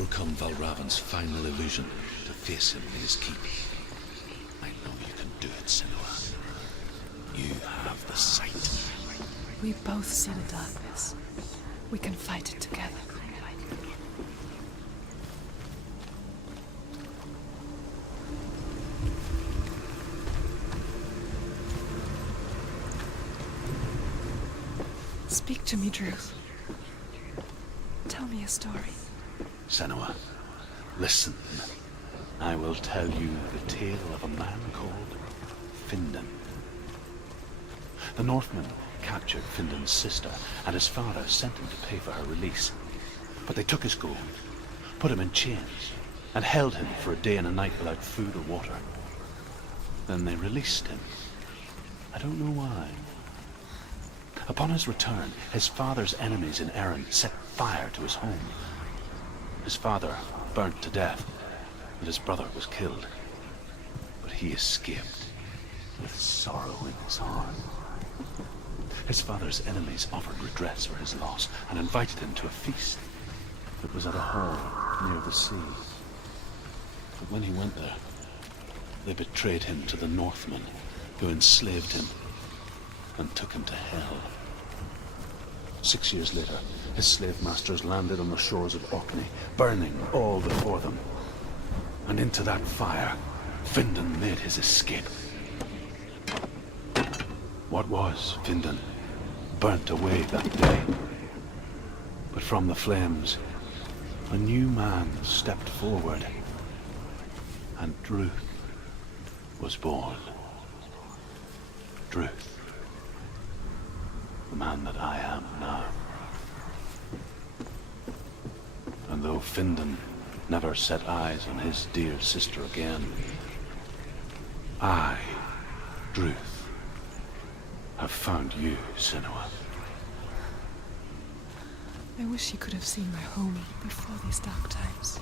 overcome Valravan's final illusion to face him in his keep. I know you can do it, Senua. You have the sight. We both see the darkness. We can fight it together. Speak to me, Druth. Tell me a story. Senua, listen. I will tell you the tale of a man called Findan. The Northmen captured Findan's sister, and his father sent him to pay for her release. But they took his gold, put him in chains, and held him for a day and a night without food or water. Then they released him. I don't know why. Upon his return, his father's enemies in Erin set fire to his home. His father burnt to death, and his brother was killed. But he escaped with sorrow in his heart. His father's enemies offered redress for his loss and invited him to a feast. It was at a hall near the sea. But when he went there, they betrayed him to the Northmen, who enslaved him and took him to hell. 6 years later, his slave masters landed on the shores of Orkney, burning all before them. And into that fire, Findan made his escape. What was Findan burnt away that day. But from the flames, a new man stepped forward, and Druth was born. Druth. The man that I am now. And though Findan never set eyes on his dear sister again, I, Druth, have found you, Senua. I wish you could have seen my home before these dark times.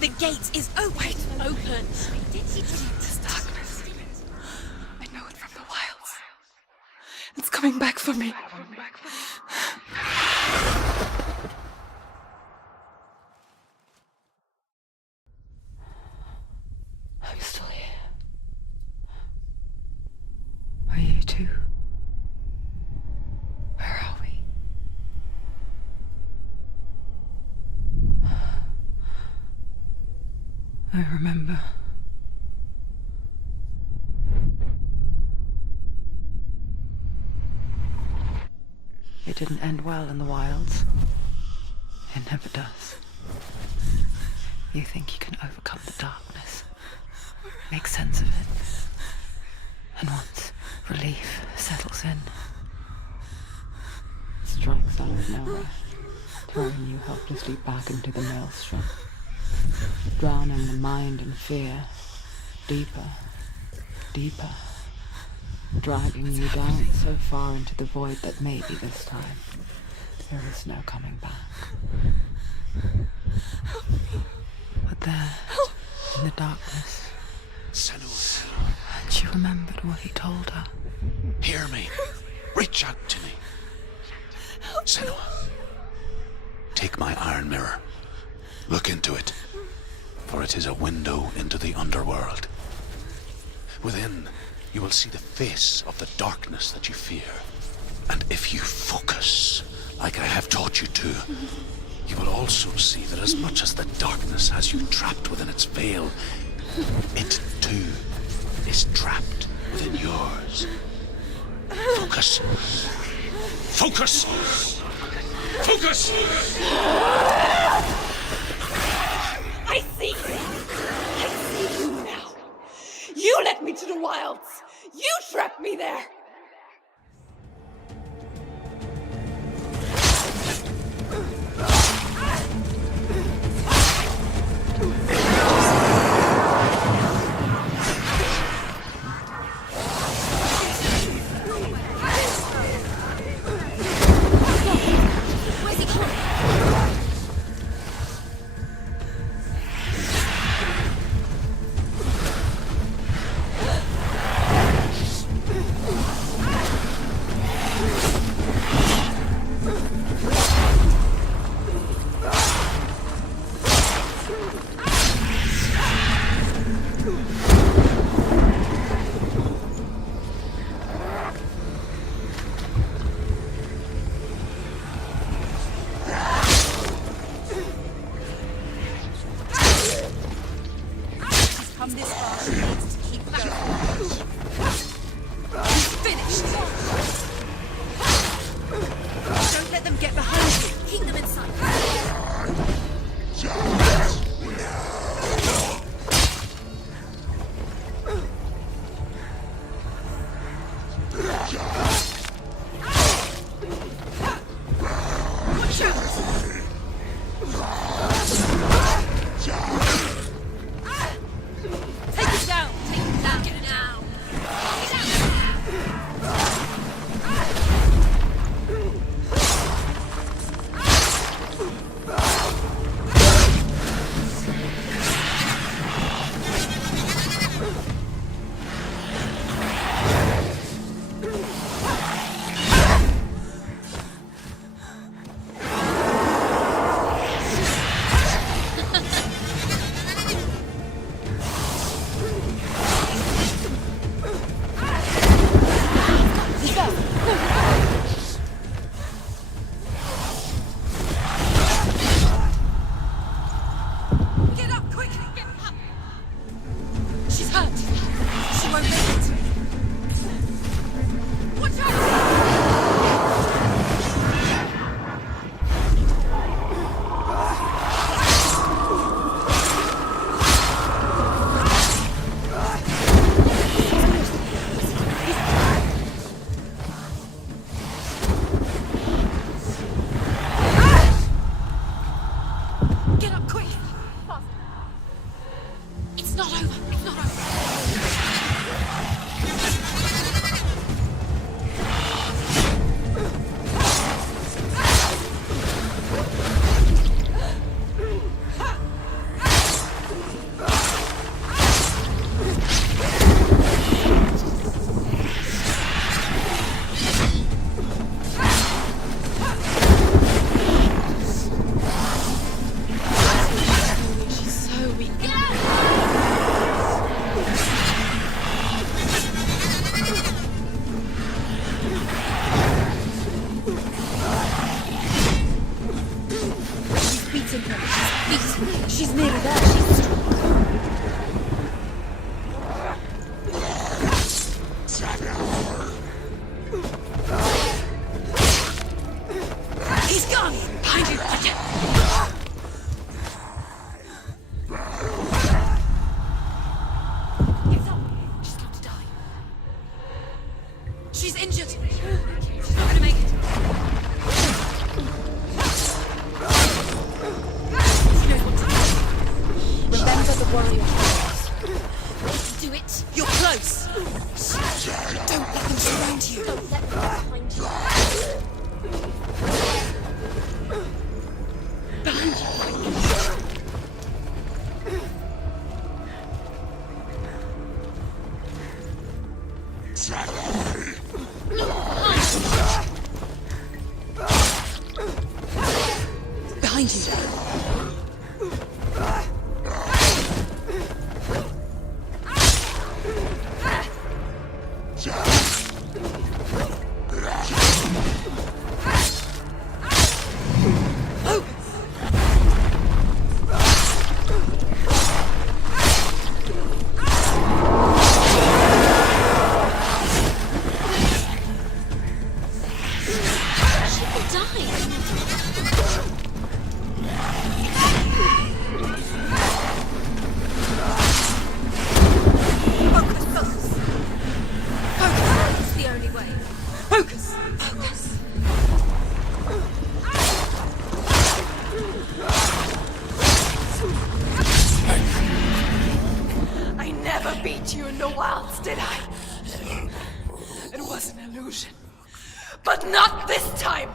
The gate is open! Open! This darkness. I know it from the wilds. It's coming back for me. I'm still here. Are you too? Where are we? I remember. It didn't end well in the wilds. It never does. You think you can overcome the darkness, make sense of it, and once relief settles in, it strikes out of nowhere, throwing you helplessly back into the maelstrom, drowning the mind in fear, deeper, deeper, dragging you down so far into the void that maybe this time there is no coming back. But there, in the darkness, Senua, she remembered what he told her. hear me. Reach out to me. Senua, take my iron mirror. Look into it, for it is a window into the underworld. Within, you will see the face of the darkness that you fear. And if you focus like I have taught you to, you will also see that as much as the darkness has you trapped within its veil, it too is trapped within yours. Focus. Focus! Focus! I see you! I see you now! You led me to the wilds! You trapped me there! Come this far, she needs to keep going. He's finished! Don't let them get behind you. Keep them in sight. Watch out! Take it down! Take it down! Get it down! Get up, quickly! Get up! She's hurt! She won't make it! Watch out! Get up, quick! It's not over! It's not over! She's so weak. She's beaten her. She's beaten. She's nearly there. She's strong. He's gone! Behind you! Watch it! Get up! She's got to die. She's injured! She's not gonna make it. She knows what to do. Remember the warrior. Do it! You're close! Don't let them surround you! Don't let them behind you! Behind you! Behind you! never beat you in the wilds, did I? It was an illusion. But not this time!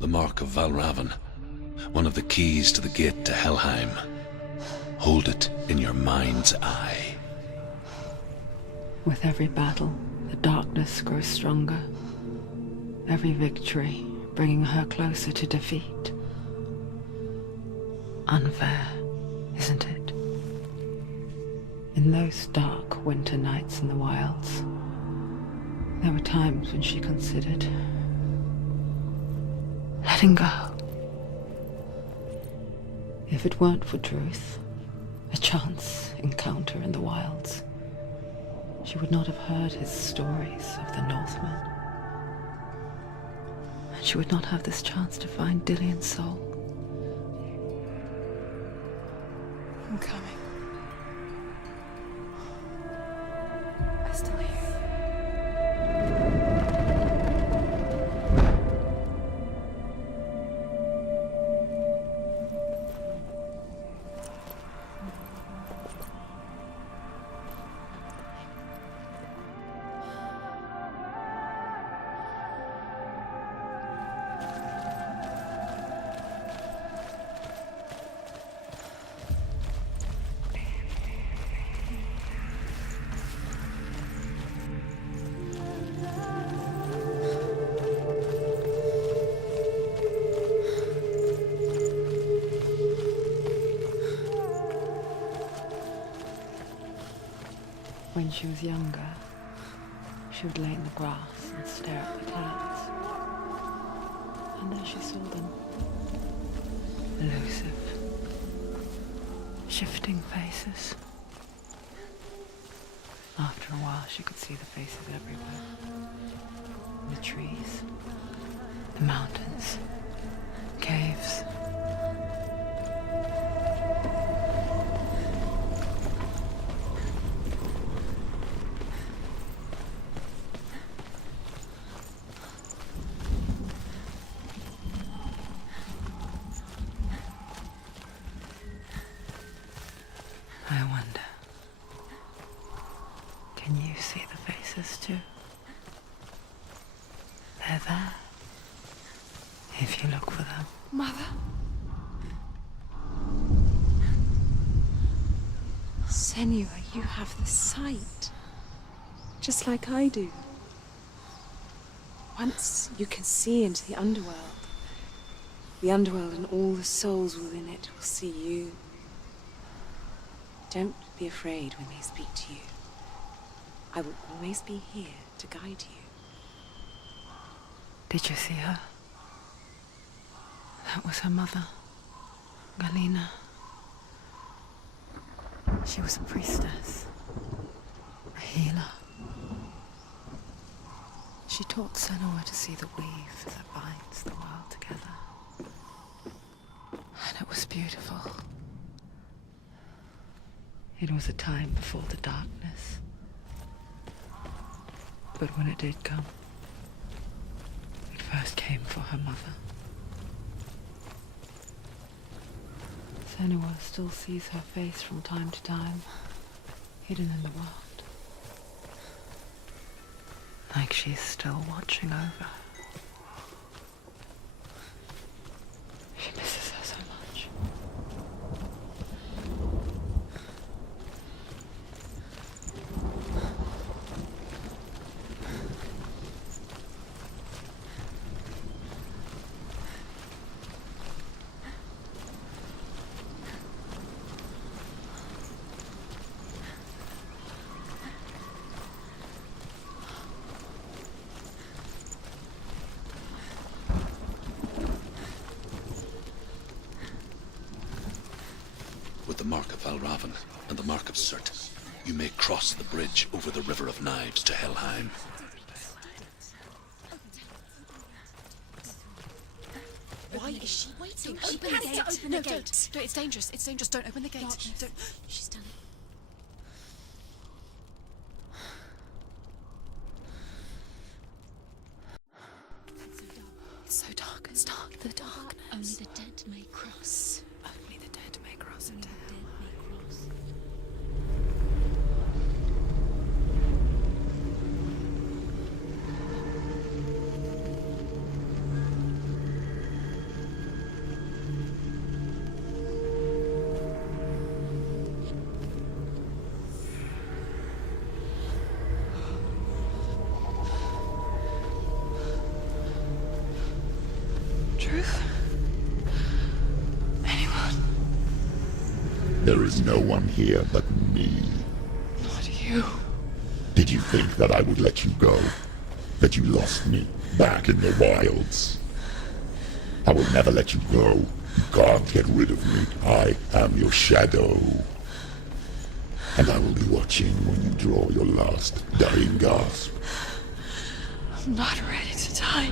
The Mark of Valravn, one of the keys to the gate to Helheim. Hold it in your mind's eye. With every battle, the darkness grows stronger. Every victory bringing her closer to defeat. Unfair, isn't it? In those dark winter nights in the wilds, there were times when she considered letting go. If it weren't for truth, a chance encounter in the wilds, she would not have heard his stories of the Northmen. And she would not have this chance to find Dillion's soul. I'm coming. I still hear you. When she was younger, she would lay in the grass and stare at the clouds. And then she saw them. Elusive, shifting faces. After a while, she could see the faces everywhere. The trees, the mountains, caves. I wonder, can you see the faces too? They're there, if you look for them. Mother? Senua, you have the sight. Just like I do. Once you can see into the underworld and all the souls within it will see you. Don't be afraid when they speak to you. I will always be here to guide you. Did you see her? That was her mother, Galina. She was a priestess, a healer. She taught Senua to see the weave that binds the world together. And it was beautiful. It was a time before the darkness. But when it did come, it first came for her mother. Senua still sees her face from time to time, hidden in the world. Like she's still watching over her. She misses her so much. With the Mark of Valravn and the Mark of Surt, you may cross the bridge over the River of Knives to Helheim. Why is she waiting? Open the gate. Open the gate. No, it's dangerous. It's dangerous. Don't open the gate. Darkness. Don't. She's done it. It's not the darkness. Only the dead may cross. Only the dead may cross into hell. Dead may cross. Truth? Anyone? There is no one here but me. Not you. Did you think that I would let you go? That you lost me back in the wilds? I will never let you go. You can't get rid of me. I am your shadow. And I will be watching when you draw your last dying gasp. I'm not ready to die.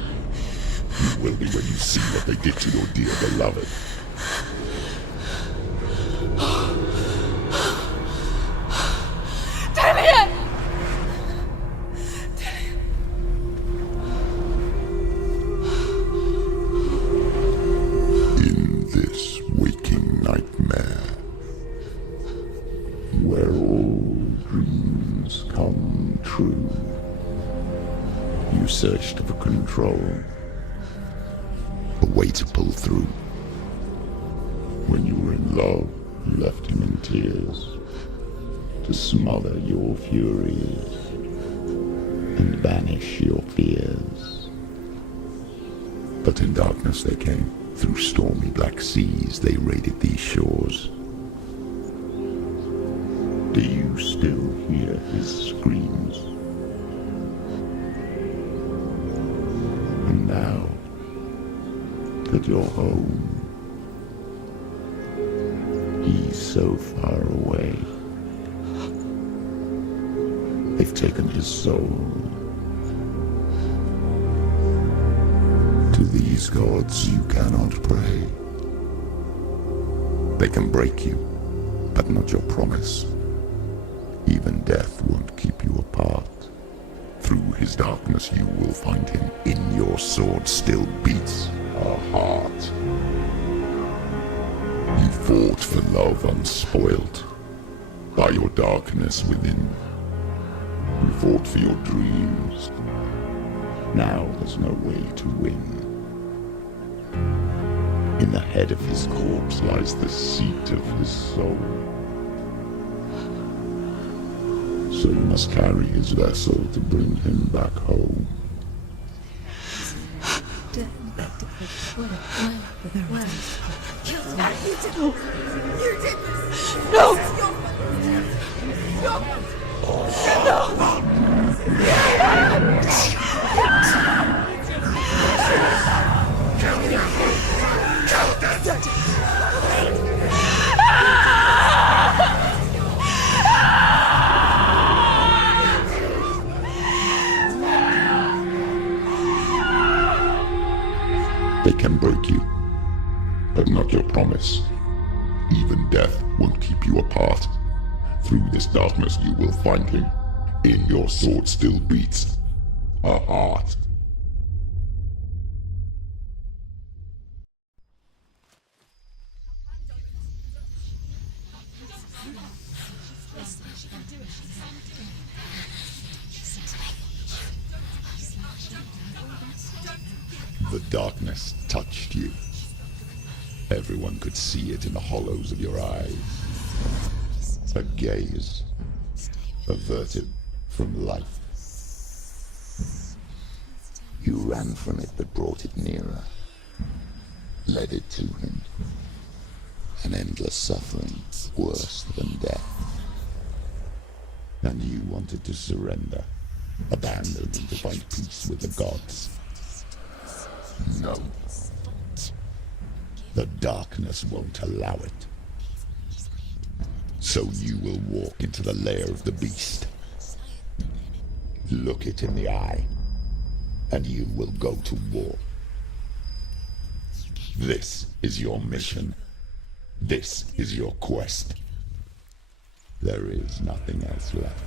You will be when you see what they did to your dear beloved. Damien! In this waking nightmare, where all dreams come true, you searched for control, a way to pull through. When you were in love, you left him in tears, to smother your furies and banish your fears. But in darkness they came, through stormy black seas they raided these shores. Do you still hear his screams? And now that you're home, he's so far away. They've taken his soul. To these gods you cannot pray. They can break you, but not your promise. Even death won't keep you apart. Through his darkness you will find him. In your sword still beats a heart. You fought for love unspoilt by your darkness within. You fought for your dreams. Now there's no way to win. In the head of his corpse lies the seat of his soul. So you must carry his vessel to bring him back home. They can break you, but not your promise. Even death won't keep you apart. Through this darkness you will find him. In your sword still beats a heart. The darkness touched you. Everyone could see it in the hollows of your eyes. A gaze averted from life. You ran from it but brought it nearer, led it to him. An endless suffering, worse than death. And you wanted to surrender, abandon and to find peace with the gods. No. The darkness won't allow it. So you will walk into the lair of the beast. Look it in the eye, and you will go to war. This is your mission. This is your quest. There is nothing else left.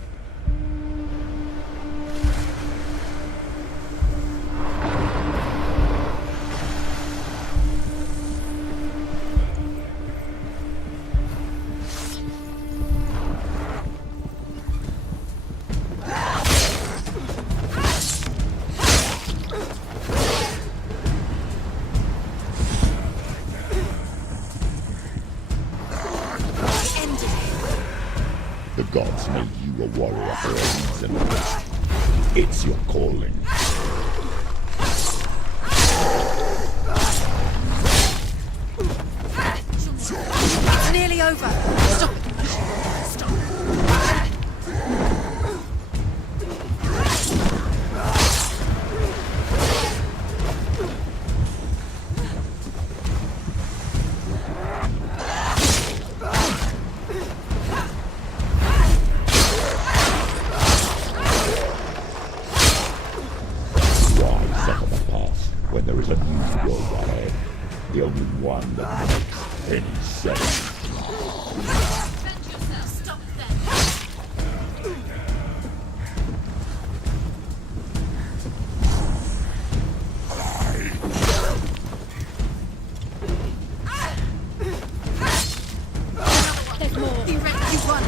The gods made you a warrior for a reason. It's your calling. It's nearly over. Stop it. Stop. Why suffer the past when there is a new world ahead? The only one that makes any sense. Defend yourself. Stop them. There's more. Be ready. You won.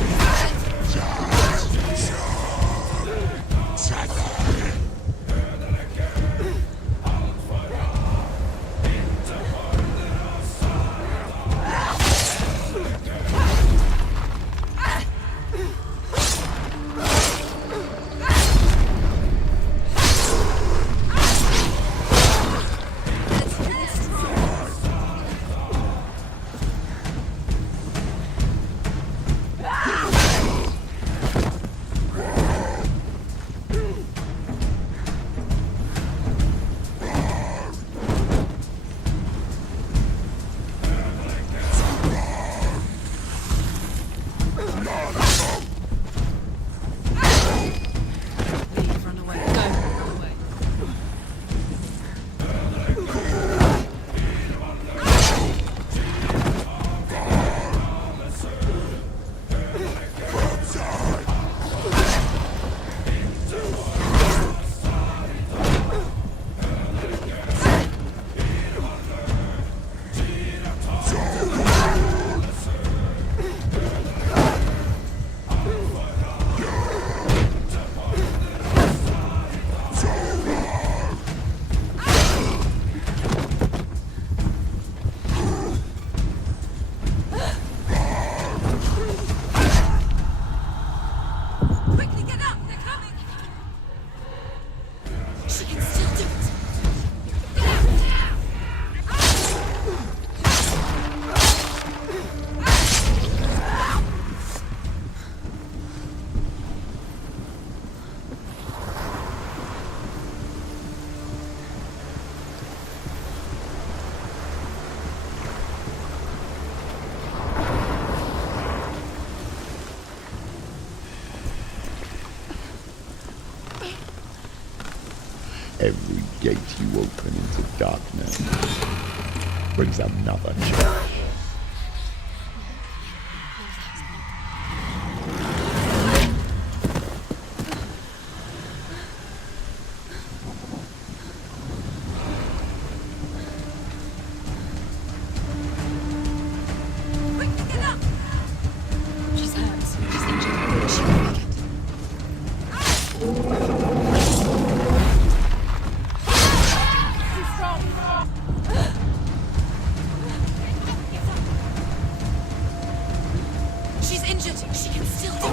Run away. Go. Run away. Quickly get up! They're coming! She can still do it! Get out! Every gate you open into darkness brings another challenge. Quickly get up! She's hurt. She's injured. She won't make it. She's injured. She can still do it.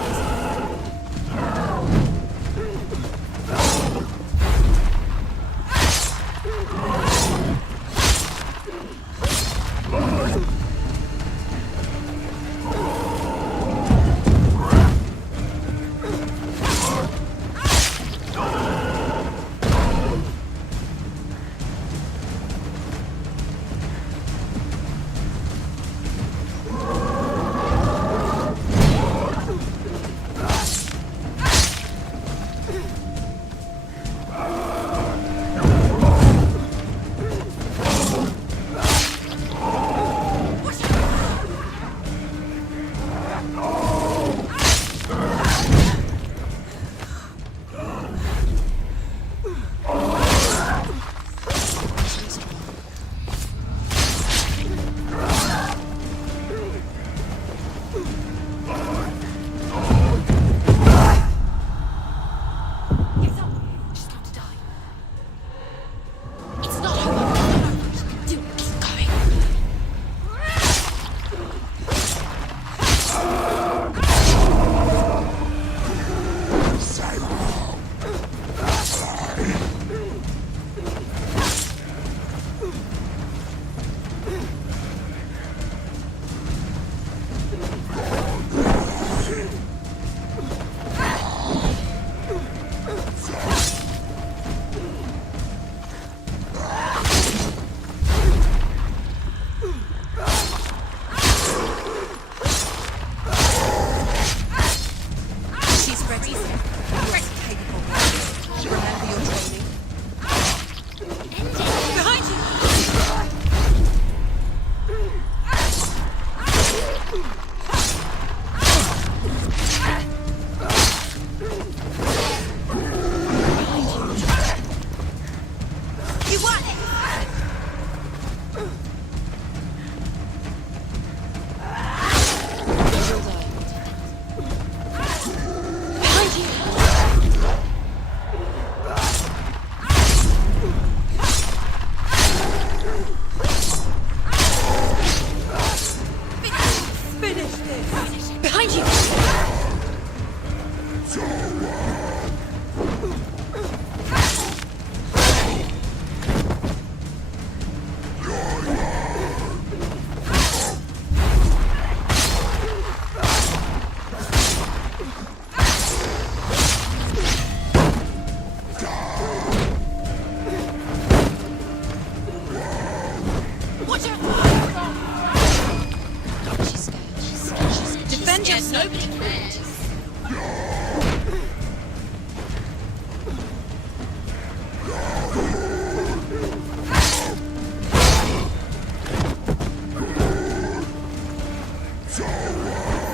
guess nobody cares.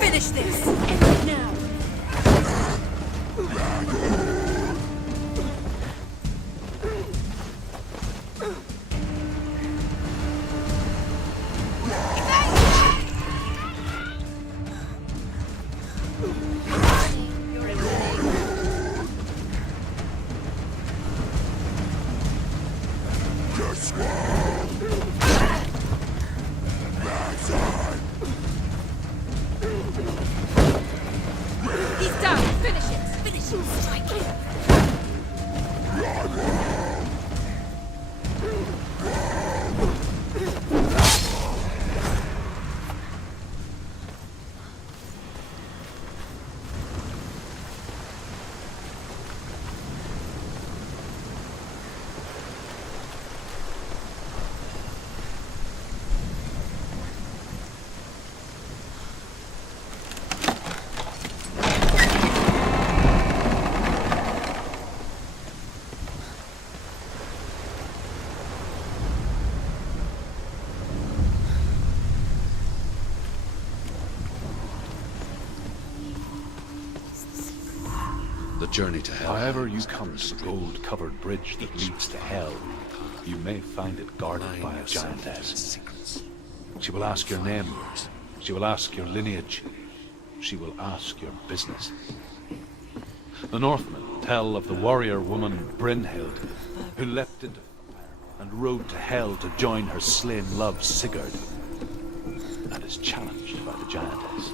Finish this! End it now! He's down! Finish it! Finish it! Strike him! The journey to Helheim. However you come to the gold-covered bridge that leads to hell, you may find it guarded by a giantess. She will ask your name. She will ask your lineage. She will ask your business. The Northmen tell of the warrior woman Brynhild, who leapt into fire and rode to hell to join her slain love Sigurd, and is challenged by the giantess.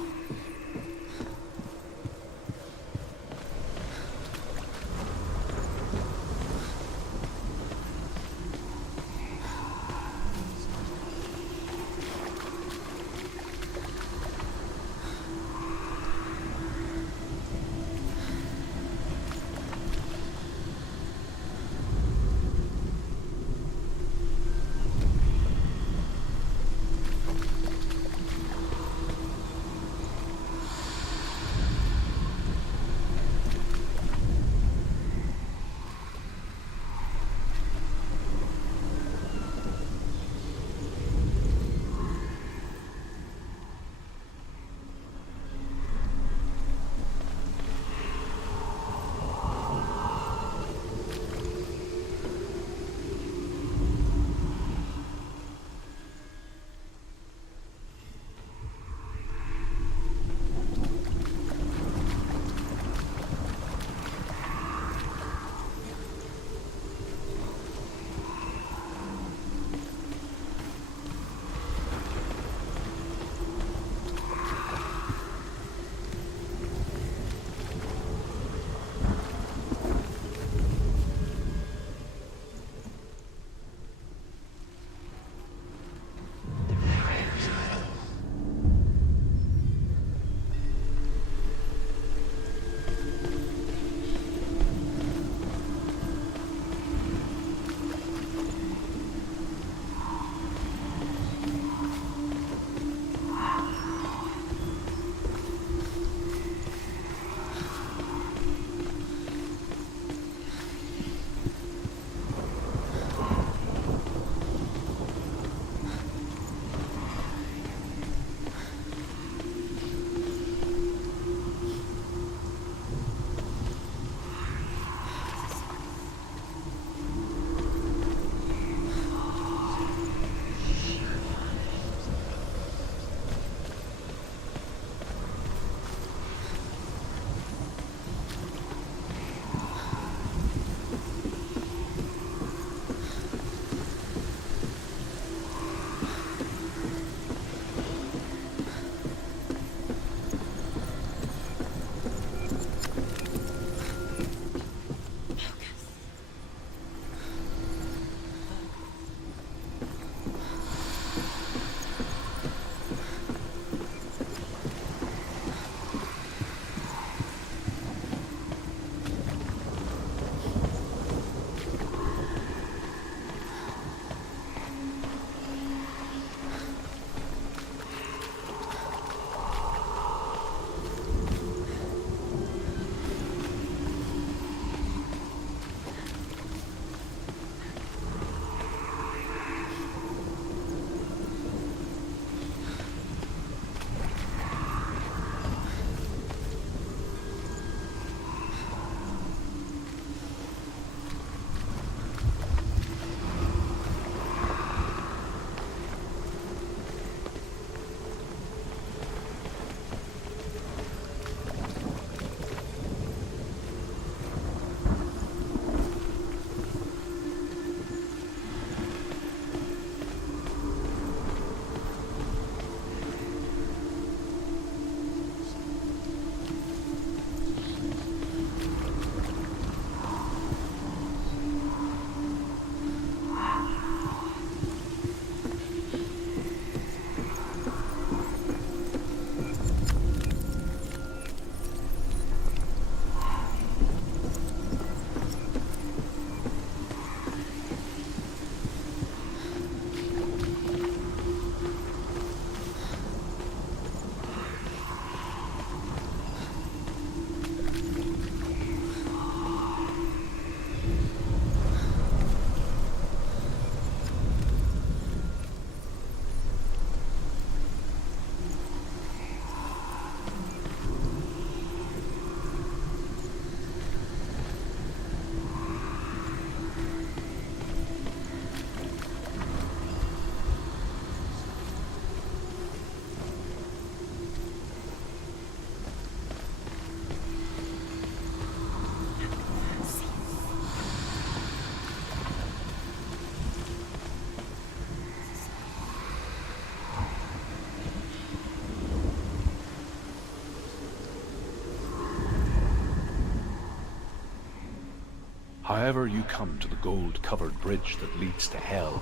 However you come to the gold-covered bridge that leads to Hell,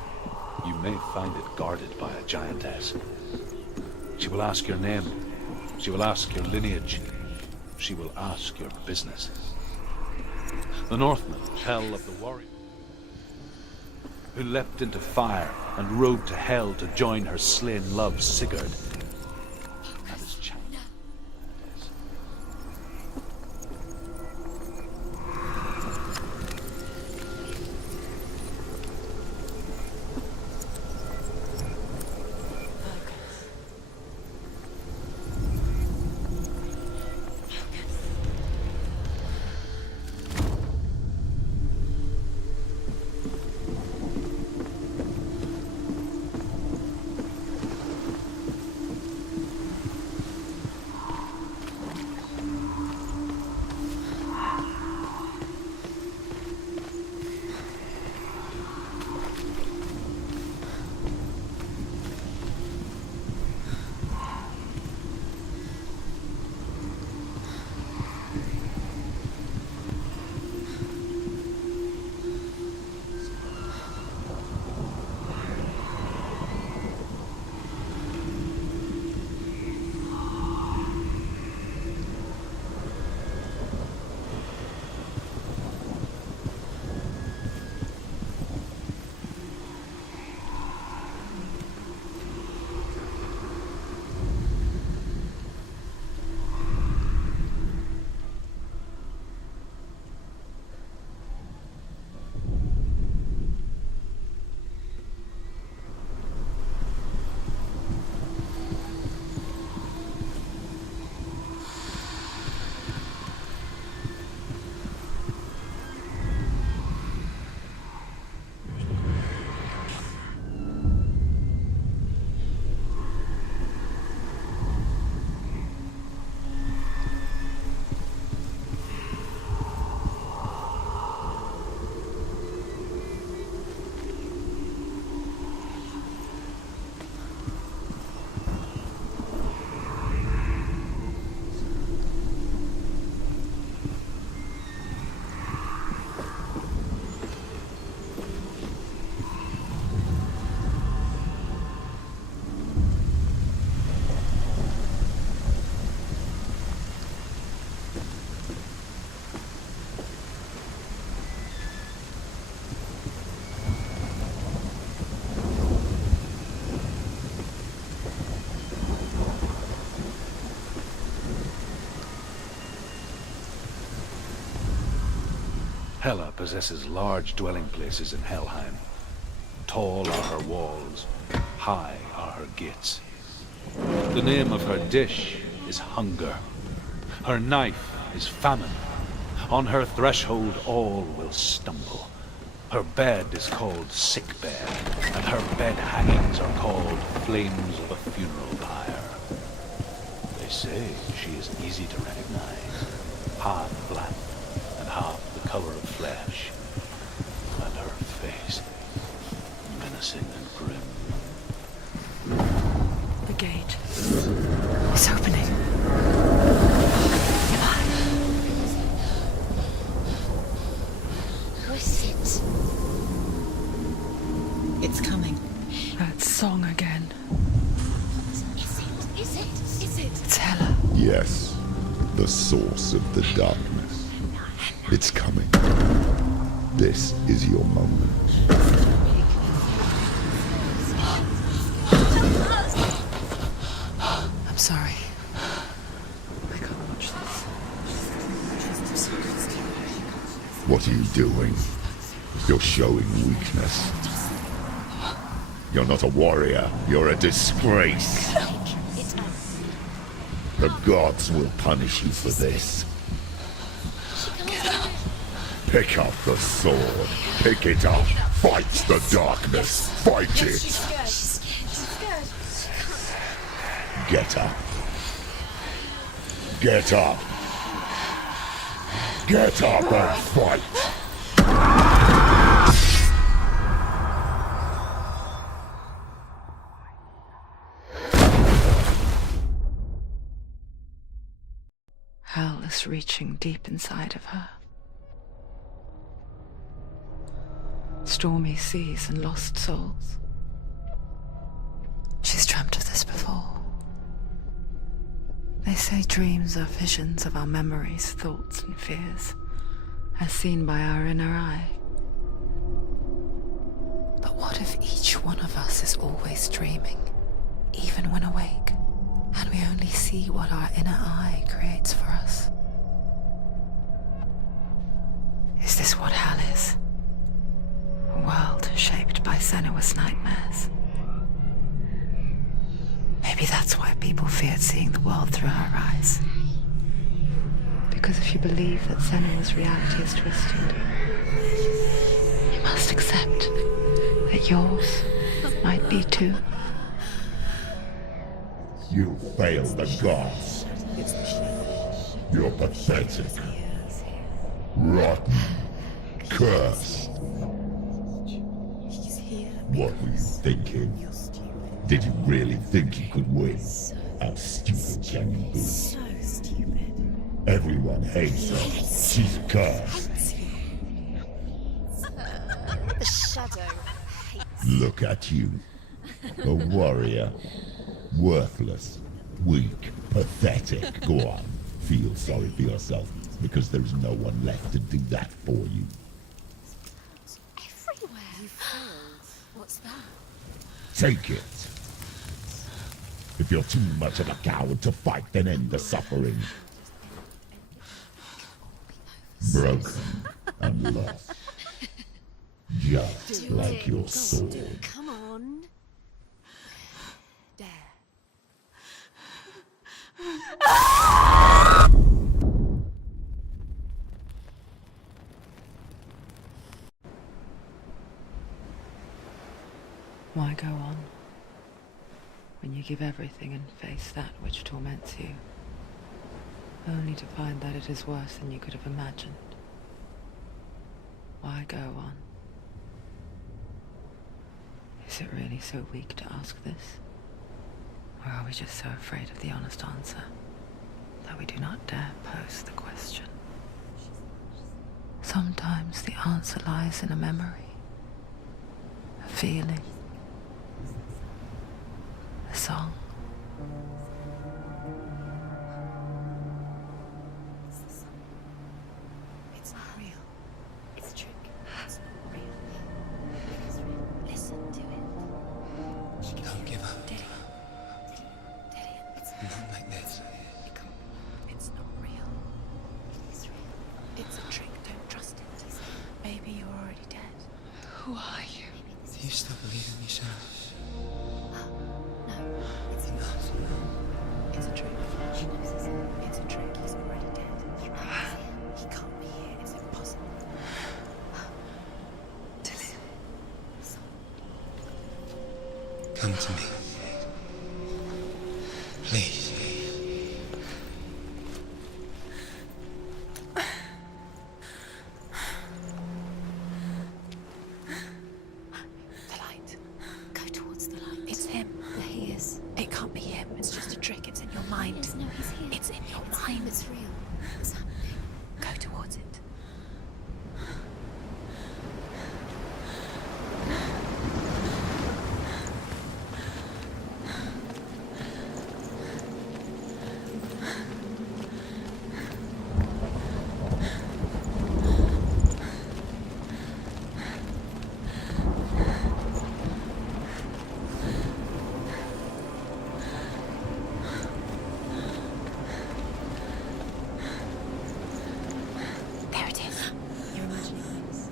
you may find it guarded by a giantess. She will ask your name. She will ask your lineage. She will ask your business. The Northmen tell of the warrior who leapt into fire and rode to Hell to join her slain love Sigurd. And his child. Hela possesses large dwelling places in Helheim. Tall are her walls, high are her gates. The name of her dish is hunger. Her knife is famine. On her threshold all will stumble. Her bed is called sick bed, and her bed hangings are called flames of a funeral pyre. They say she is easy to recognize, half black and half the color of flesh, and her face menacing and grim. The gate is opening. Who is it? It's coming. That song again. Is it? It's Hela. Yes, the source of the darkness. It's coming. This is your moment. I'm sorry. I can't watch this. What are you doing? You're showing weakness. You're not a warrior. You're a disgrace. The gods will punish you for this. Pick up the sword. Pick it up. Fight the darkness. Fight it. She's scared. Get up. Get up. Get up and fight. Hell is reaching deep inside of her. Stormy seas and lost souls. She's dreamt of this before. They say dreams are visions of our memories, thoughts, and fears, as seen by our inner eye. But what if each one of us is always dreaming, even when awake, and we only see what our inner eye creates for us? Is this what hell is? A world shaped by Senua's nightmares. Maybe that's why people feared seeing the world through her eyes. Because if you believe that Senua's reality is twisted, you must accept that yours might be too. You failed the gods. You're pathetic. Rotten. Cursed. What were you thinking? Did you really think you could win? How stupid can you be? So stupid. Everyone hates her. She's cursed. The shadow hates. Look at you. A warrior. Worthless. Weak. Pathetic. Go on. Feel sorry for yourself, because there is no one left to do that for you. Everywhere. You failed. What's that? Take it. If you're too much of a coward to fight, then end the suffering. Broken and lost. Just like your sword. Come on. Dare. Why go on when you give everything and face that which torments you, only to find that it is worse than you could have imagined? Why go on? Is it really so weak to ask this? Or are we just so afraid of the honest answer that we do not dare pose the question? Sometimes the answer lies in a memory, a feeling, a song. It's not real. It's a trick. It's not real. It's real. Listen to it. She can Don't give up. Did it? It's Not like this. it can't be. It's not real. It is real. It's a trick. Don't trust it. Maybe you're already dead. Who are you? Maybe this Do you still believe in yourself? No, it's not. It's a trick. She knows this. It's a trick. He's already dead. He can't be here. It's impossible. Come to me. Please. The light. Go towards the light. It's him. There he is. It can't be him. It's just a trick. It's in your mind. No, he's here. It's in your mind. It's real. It's happening. Go towards it. There it is. You're imagining things.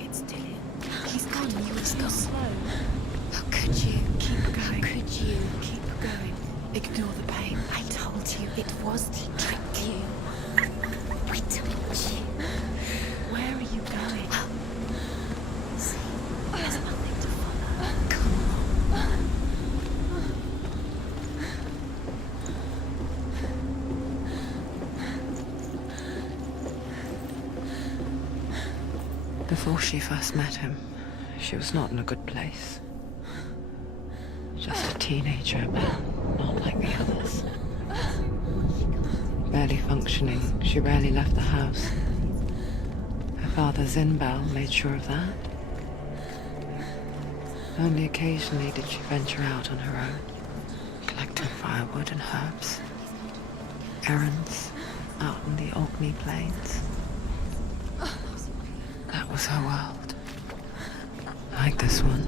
It's Dylan. He's gone. You were so slow. How could you? Keep going. How could you? Keep going. Ignore the pain. I told you it was to trick you. I told you. Where are you going? See, there's nothing to follow. Come on. Before she first met him, she was not in a good place. Just a teenager, but not like the others. Barely functioning, she rarely left the house. Her father Zinbal made sure of that. Only occasionally did she venture out on her own, collecting firewood and herbs. Errands out in the Orkney plains. That was her world. Like this one.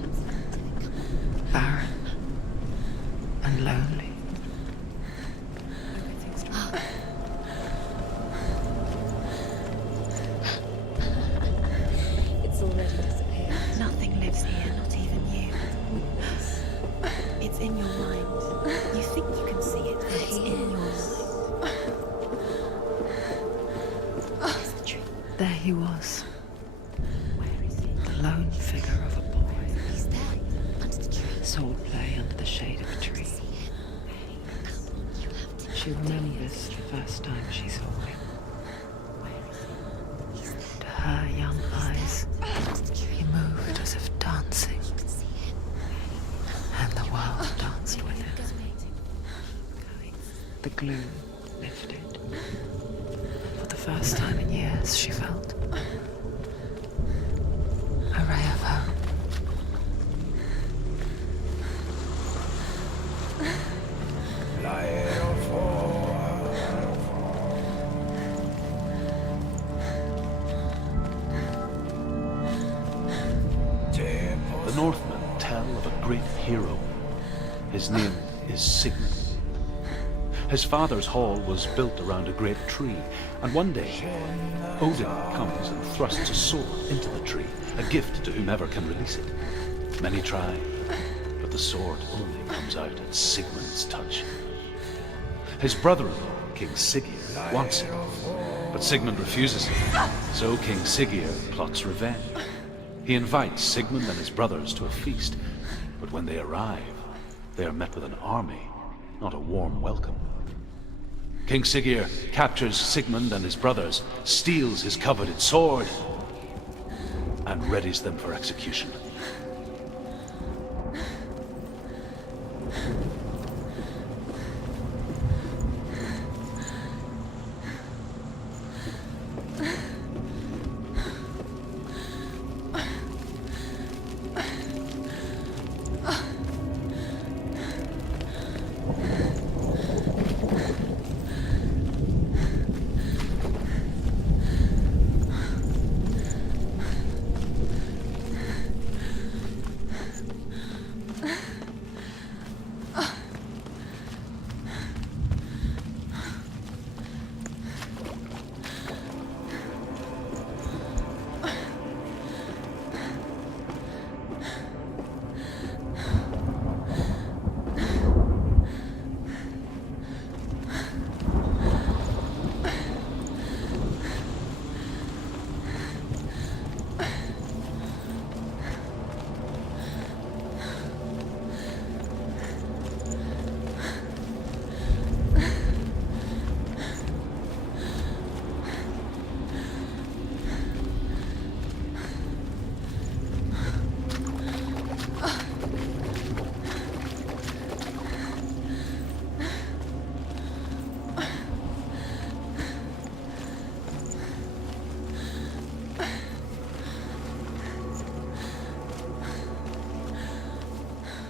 Barren and lonely. It's already disappeared. Nothing lives here, not even you. It's in your mind. You think you can see it, but it's in your mind. Where's the tree? There he was, Where is he? the lone figure of a boy. He's there, under the tree. Sword play under the shade of a tree. See him. You have to. She remembers the first time she saw him. Where is he? He's there. To her young eyes, Under the tree. he moved as if dancing, You can see him. and the world danced with him. Going. The gloom lifted. For the first time in years, she felt a ray of hope. The Northmen tell of a great hero. His name is Sigmund. His father's hall was built around a great tree, and one day Odin comes and thrusts a sword into the tree, a gift to whomever can release it. Many try, but the sword only comes out at Sigmund's touch. His brother-in-law, King Siggeir, wants it, but Sigmund refuses it, so King Siggeir plots revenge. He invites Sigmund and his brothers to a feast, but when they arrive, they are met with an army, not a warm welcome. King Siggeir captures Sigmund and his brothers, steals his coveted sword, and readies them for execution.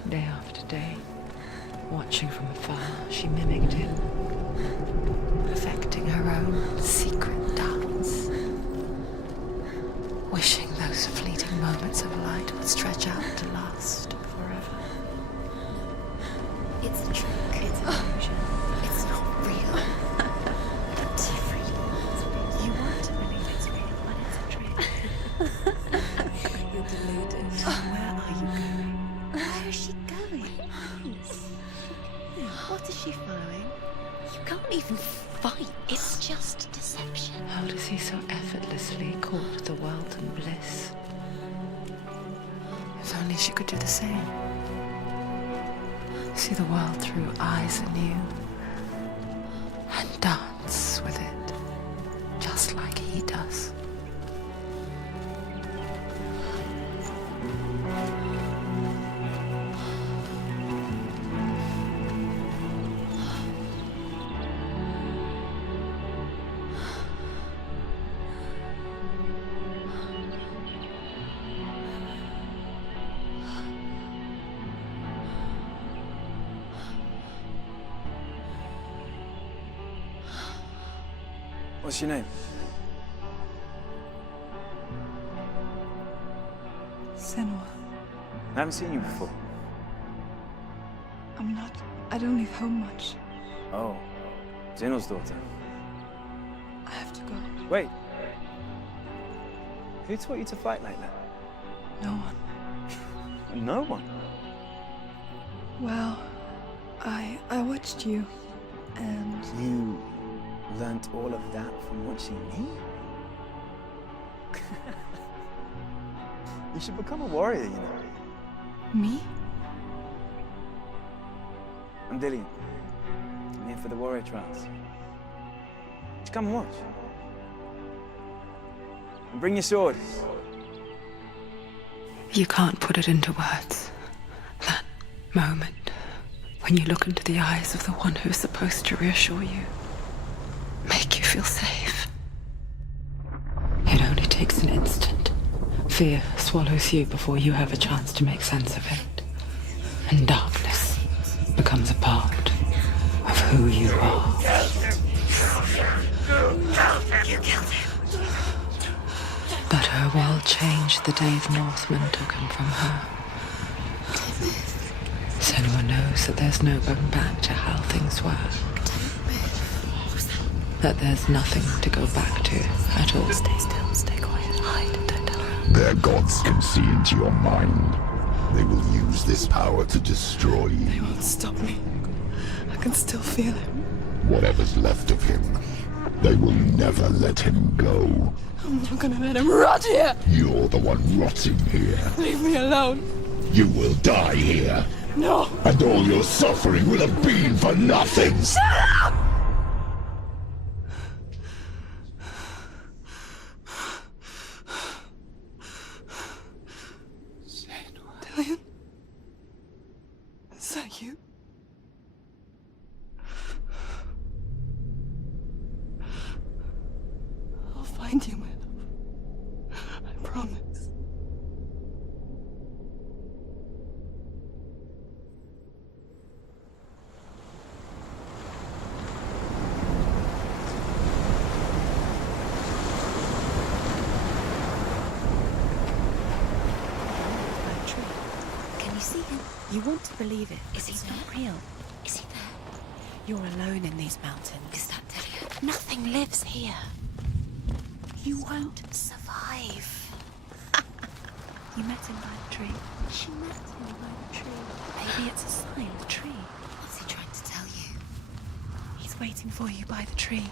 Day after day, watching from afar, she mimicked him, perfecting her own secret dance, wishing those fleeting moments of light would stretch out to last forever. It's a trick. It's an illusion. It's not real. But different. You want to believe it's real, but it's a trick. You're deluded. Where are you going? Where is she going? What is she following? You can't even fight. It's just deception. How does he so effortlessly court the world and bliss? If only she could do the same. See the world through eyes anew and dance with it, just like he does. What's your name? Senua. I haven't seen you before. I don't leave home much. Oh, Zeno's daughter. I have to go. Wait. Who taught you to fight like that? No one. No one. Well, I watched you, and You learnt all of that from watching me? You should become a warrior, you know. me? I'm Dillian. I'm here for the warrior trials. Just come and watch. And bring your sword. You can't put it into words. That moment when you look into the eyes of the one who's supposed to reassure you, make you feel safe. It only takes an instant. Fear swallows you before you have a chance to make sense of it. And darkness becomes a part of who you are. You killed him. But her world changed the day the Northmen took him from her. Senua knows that there's no going back to how things were. That there's nothing to go back to at all. Stay still, stay quiet, hide, don't tell her. Their gods can see into your mind. They will use this power to destroy They you. won't stop me. I can still feel him. Whatever's left of him, they will never let him go. I'm not gonna let him rot here. You're the one rotting here. Leave me alone. You will die here. No. And all your suffering will have been for nothing. Dillian? Is that you? I'll find you, my love. I promise. Can you see him? You want to believe it, but he's not real. Is he there? You're alone in these mountains. Is that Dillian? Nothing lives here. You won't survive. You met him by the tree. She met him by the tree. Maybe it's a sign, the tree. What's he trying to tell you? He's waiting for you by the tree.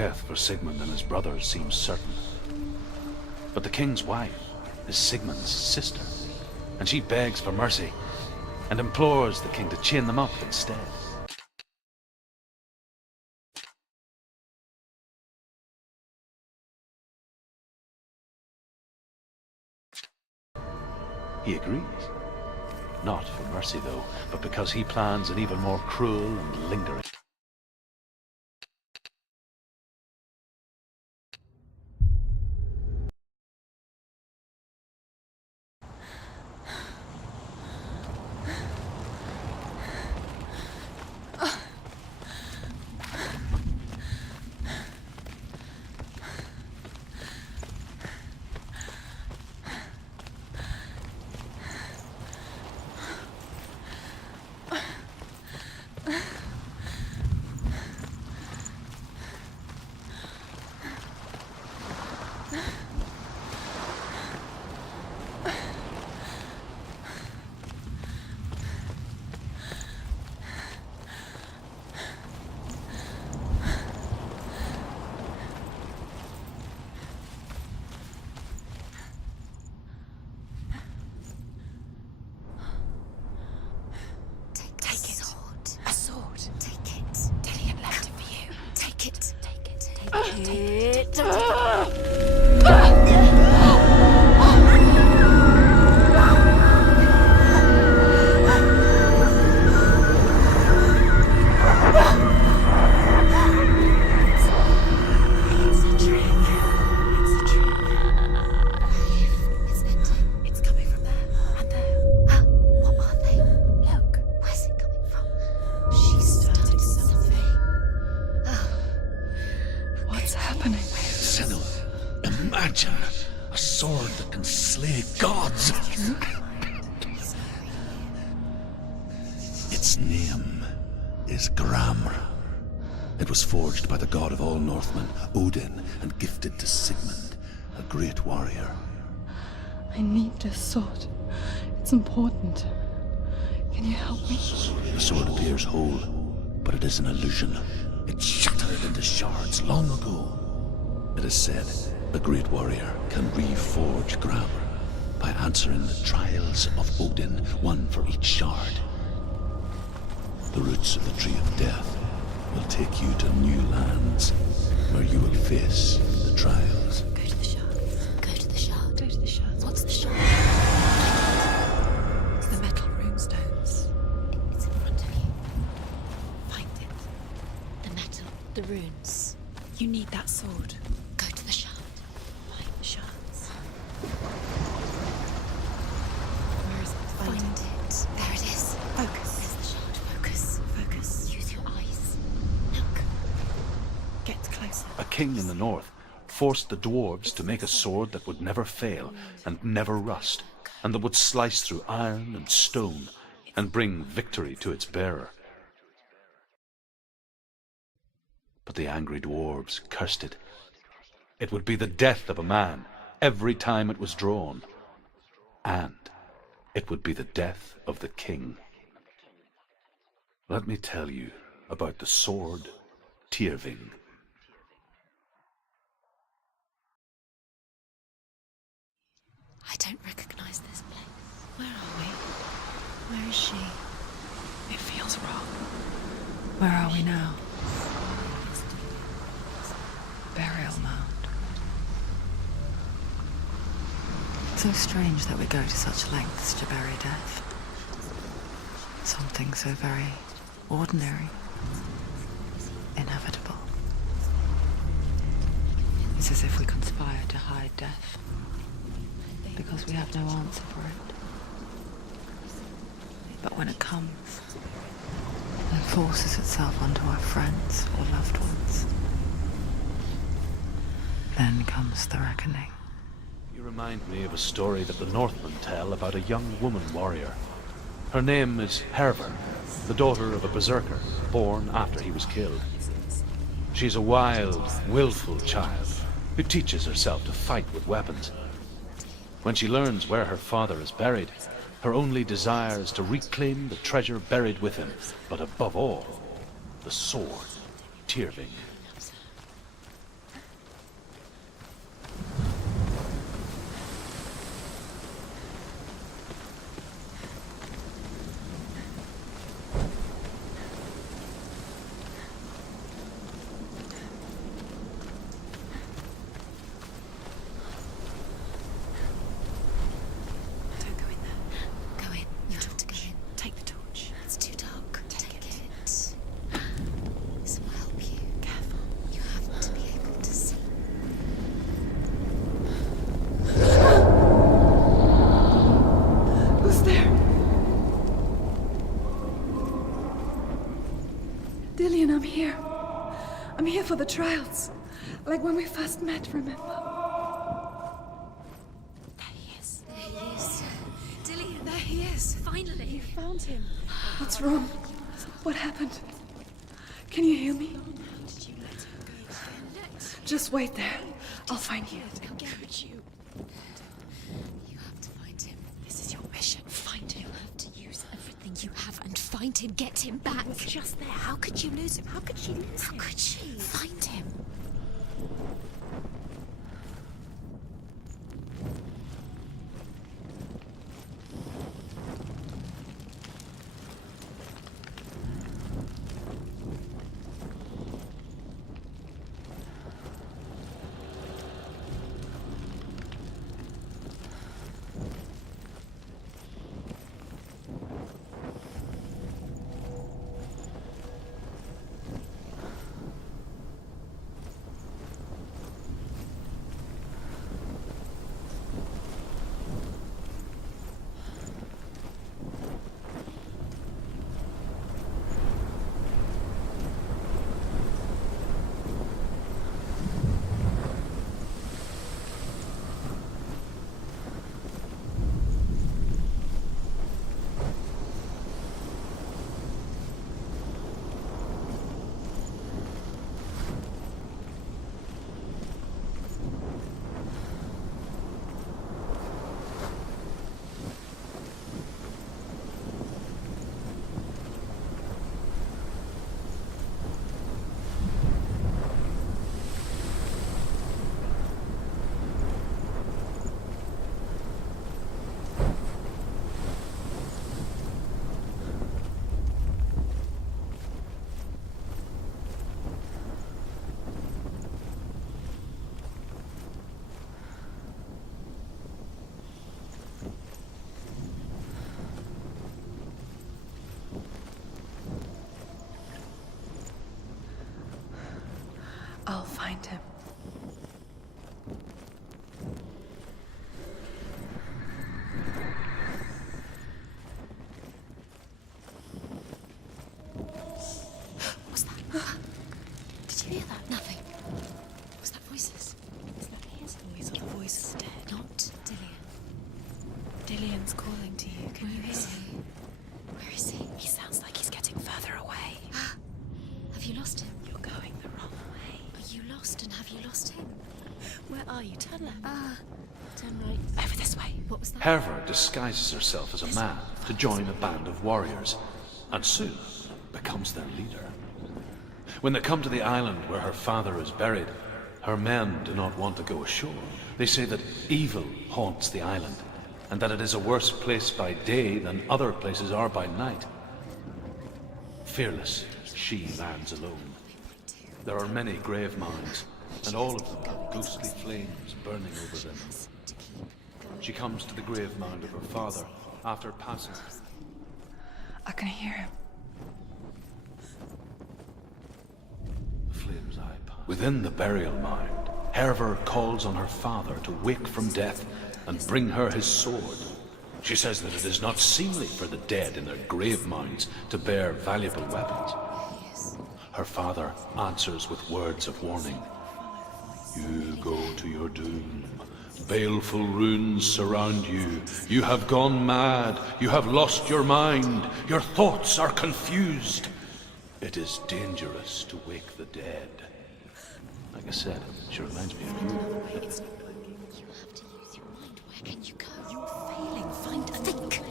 death for Sigmund and his brothers seems certain. But the king's wife is Sigmund's sister, and she begs for mercy and implores the king to chain them up instead. He agrees. Not for mercy, though, but because he plans an even more cruel and lingering... Imagine a sword that can slay gods. Its name is Gramr. It was forged by the god of all Northmen, Odin, and gifted to Sigmund, a great warrior. I need this sword. It's important. Can you help me? The sword appears whole, but it is an illusion. It shattered into shards long ago. It is said a great warrior can reforge Gramr by answering the trials of Odin, one for each shard. The roots of the Tree of Death will take you to new lands where you will face the trials. Go to the shards. Go to the shard. Go to the shards. What's the shard? It's the metal runestones. It's in front of you. Find it. The metal. The runes. You need that sword. Go to the shard. Find the shards. Where is it? Find it. There it is. Focus. There's the shard. Focus. Focus. Use your eyes. Look. Get closer. A king in the north forced the dwarves to make a sword that would never fail and never rust, and that would slice through iron and stone and bring victory to its bearer. But the angry dwarves cursed it. It would be the death of a man every time it was drawn. And it would be the death of the king. Let me tell you about the sword Tyrving. I don't recognize this place. Where are we? Where is she? It feels wrong. Where are we now? Burial mound. So strange that we go to such lengths to bury death. Something so very ordinary, inevitable. It's as if we conspire to hide death, because we have no answer for it. But when it comes, and forces itself onto our friends or loved ones, then comes the reckoning. You remind me of a story that the Northmen tell about a young woman warrior. Her name is Hervor, the daughter of a berserker, born after he was killed. She's a wild, willful child who teaches herself to fight with weapons. When she learns where her father is buried, her only desire is to reclaim the treasure buried with him, but above all, the sword, Tyrving. for the trials. Like when we first met, remember? There he is. There he is. Dillian, there he is. Finally. You found him. What's wrong? What happened? Can you hear me? Did you let him go? Just wait there. I'll find you. How could you? You have to find him. This is your mission. Find him. You have to use everything you have and find him. Get him back. He was just there. How could you lose him? How could she lose him? How could she? Find him. I'll find him. What's that? Did you hear that? Nothing. Was that voices? Is that his voice or the voice of dead? Not Dillian. Dillian's calling to you. Can you hear him? Where is he? He sounds like he's getting further away. Have you lost him? You're going the wrong way. Are you lost and have you lost him? Where are you? Turn left. Turn right. Over this way. What was that? Herva disguises herself as a man to join a band of warriors, and soon becomes their leader. When they come to the island where her father is buried, her men do not want to go ashore. They say that evil haunts the island, and that it is a worse place by day than other places are by night. Fearless, she lands alone. There are many grave mounds, and all of them have ghostly flames burning over them. She comes to the grave mound of her father after passing. I can hear him. The flames I pass. Within the burial mound, Herva calls on her father to wake from death and bring her his sword. She says that it is not seemly for the dead in their grave mounds to bear valuable weapons. Her father answers with words of warning. You go to your doom. Baleful runes surround you. You have gone mad. You have lost your mind. Your thoughts are confused. It is dangerous to wake the dead. Like I said, she reminds me of you. It's not working. You have to use your mind. Where can you go? You're failing. Find a think.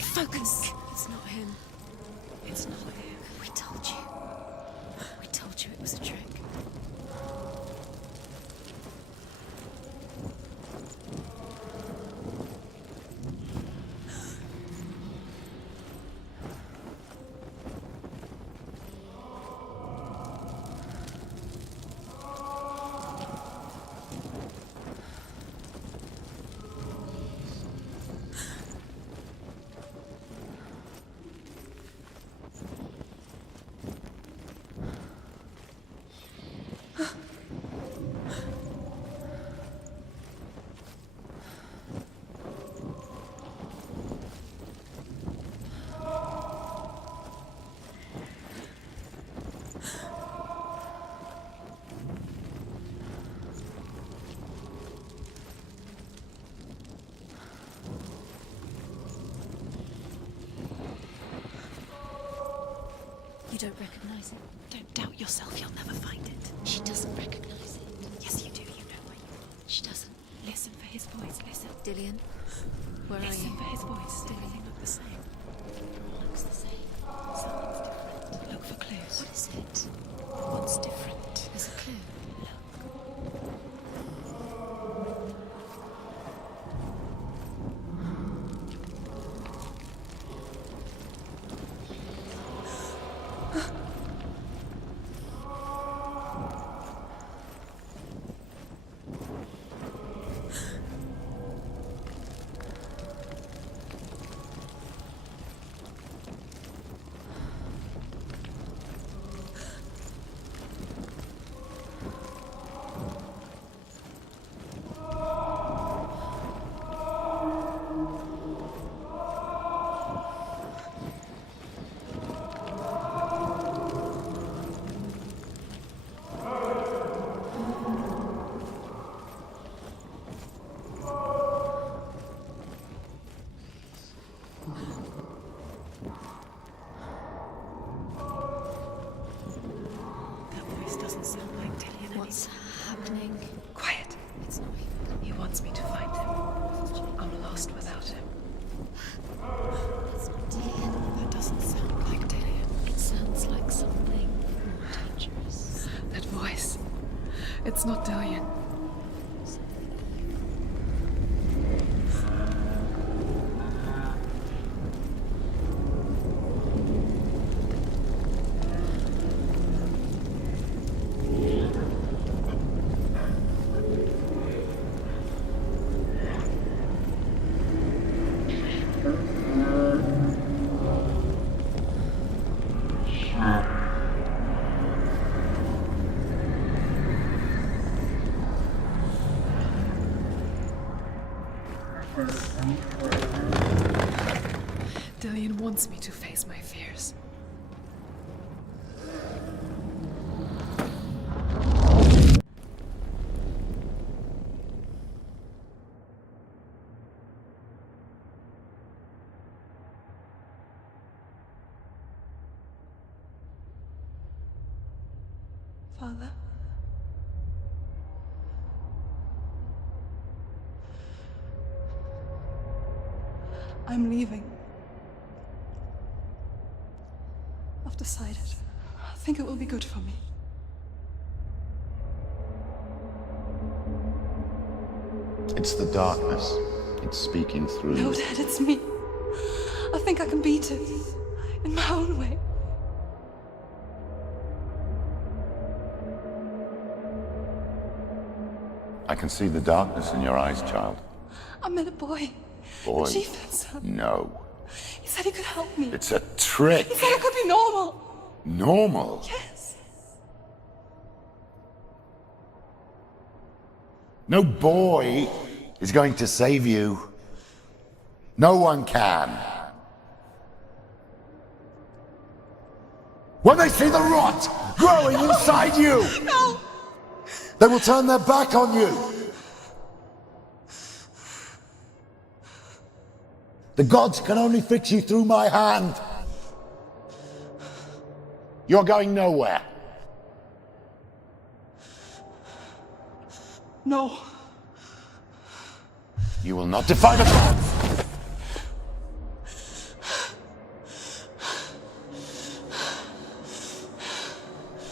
Focus. It's not him. It's not him. We told you. We told you it was a trick. don't recognize it? Don't doubt yourself, you'll never find it. She doesn't recognize it. Yes, you do, you know why you... She doesn't. Listen for his voice, listen. Dillian, where are you? Listen for his voice. Does everything look the same? It looks the same. Something's different. Look for clues. What is it? What's different? There's a clue. What's happening? Quiet. It's not even... He wants me to find him. I'm lost without him. It's not Dillian. That doesn't sound like Dillian. It sounds like something more dangerous. That voice. It's not Dillian. Dillian wants me to face my fears. Father? I'm leaving. I've decided. I think it will be good for me. It's the darkness. It's speaking through No, you. Dad, it's me. I think I can beat it. In my own way. I can see the darkness in your eyes, child. I met a boy. Boy. The chieftain's son. No. He said he could help me. It's a trick. He said I could be normal. Normal. Yes. No boy is going to save you. No one can. When they see the rot growing inside you, No! they will turn their back on you. The gods can only fix you through my hand. You're going nowhere. No. You will not defy the gods.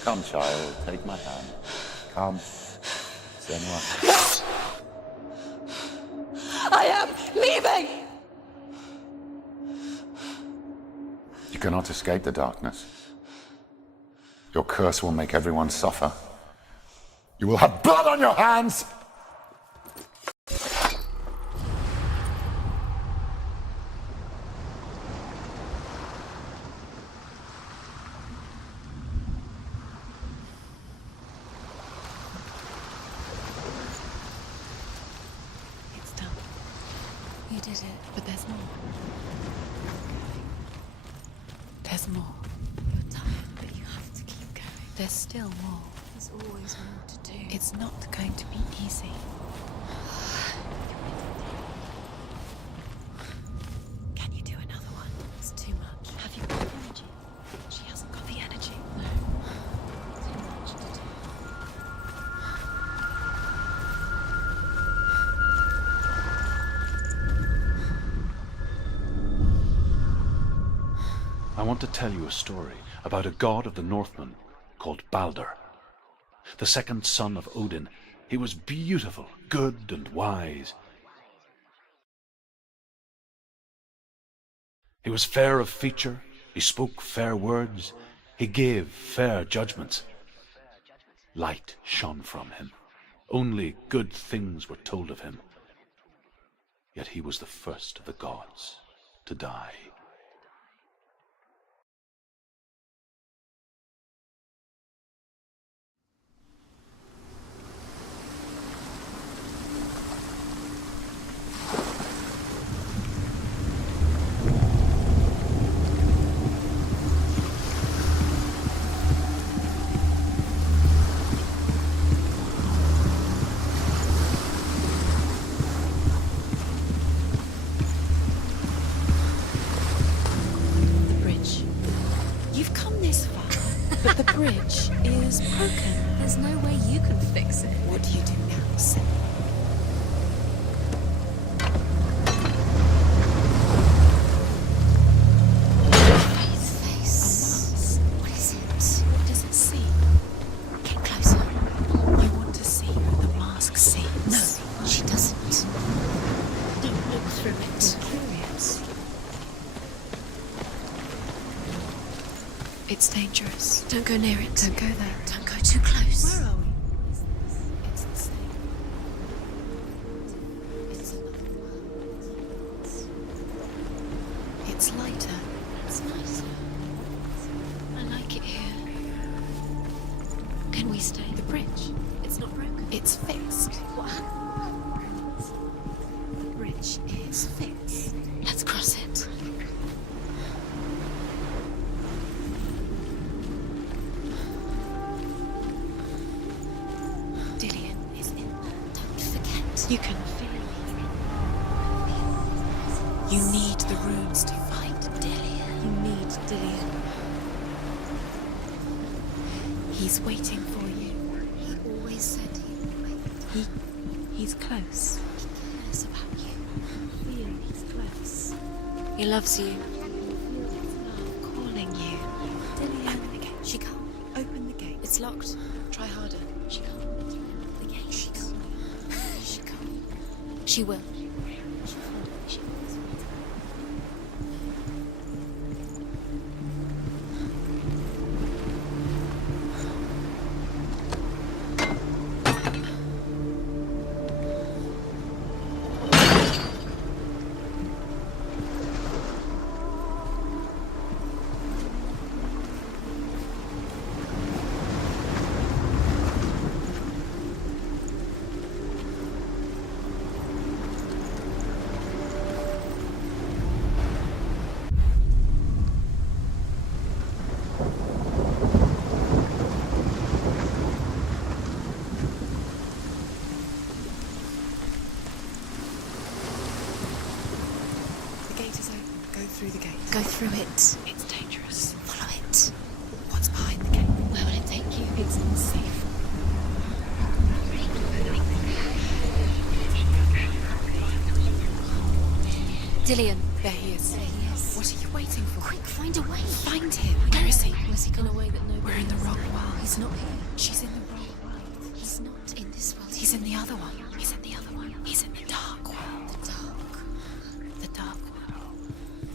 Come, child, take my hand. Come. Senua. I am leaving! You cannot escape the darkness. Your curse will make everyone suffer. You will have blood on your hands! It's done. You did it, but there's more. There's more. You're tired, but you have to keep going. There's still more. There's always more to do. It's not going to be easy. Can you do another one? It's too much. Have you got energy? She hasn't got the energy. I want to tell you a story about a god of the Northmen called Balder. The second son of Odin. He was beautiful, good, and wise. He was fair of feature, he spoke fair words, he gave fair judgments. Light shone from him. Only good things were told of him. Yet he was the first of the gods to die. But the bridge is broken. There's no way you can fix it. What do you do now, Senua? Face. What is it? What does it see? Get closer. You want to see what the mask sees? No, she doesn't. Don't look through it. You're curious. It's dangerous. Don't go near it. Don't go there. Don't go too close. Where are we? It's the same. It's another world. It's lighter. It's nicer. I like it here. Can we stay? The bridge. It's not broken. It's fixed. What happened? The bridge is fixed. Let's cross it. You can feel it. You need the runes to fight Dillion. You need Dillion. He's waiting for you. He always said he'd wait. He's close. He cares about you. Feel he's close. He loves you. Feel his love calling you. Dillion. Open the gate. She can't. Open the gate. It's locked. Try harder. She can't. The gate. She can't. She will. Through the gate. Go through it. It's dangerous. Follow it. What's behind the gate? Where will it take you? It's unsafe. Dillion. There he is. There he is. What are you waiting for? Quick, find a way. Find him. Where is he? Was he gone away that nobody? We're in the wrong world. He's not here. She's in the wrong world. He's not in this world. He's in the other one. He's in the other one. He's in the dark world. The dark world.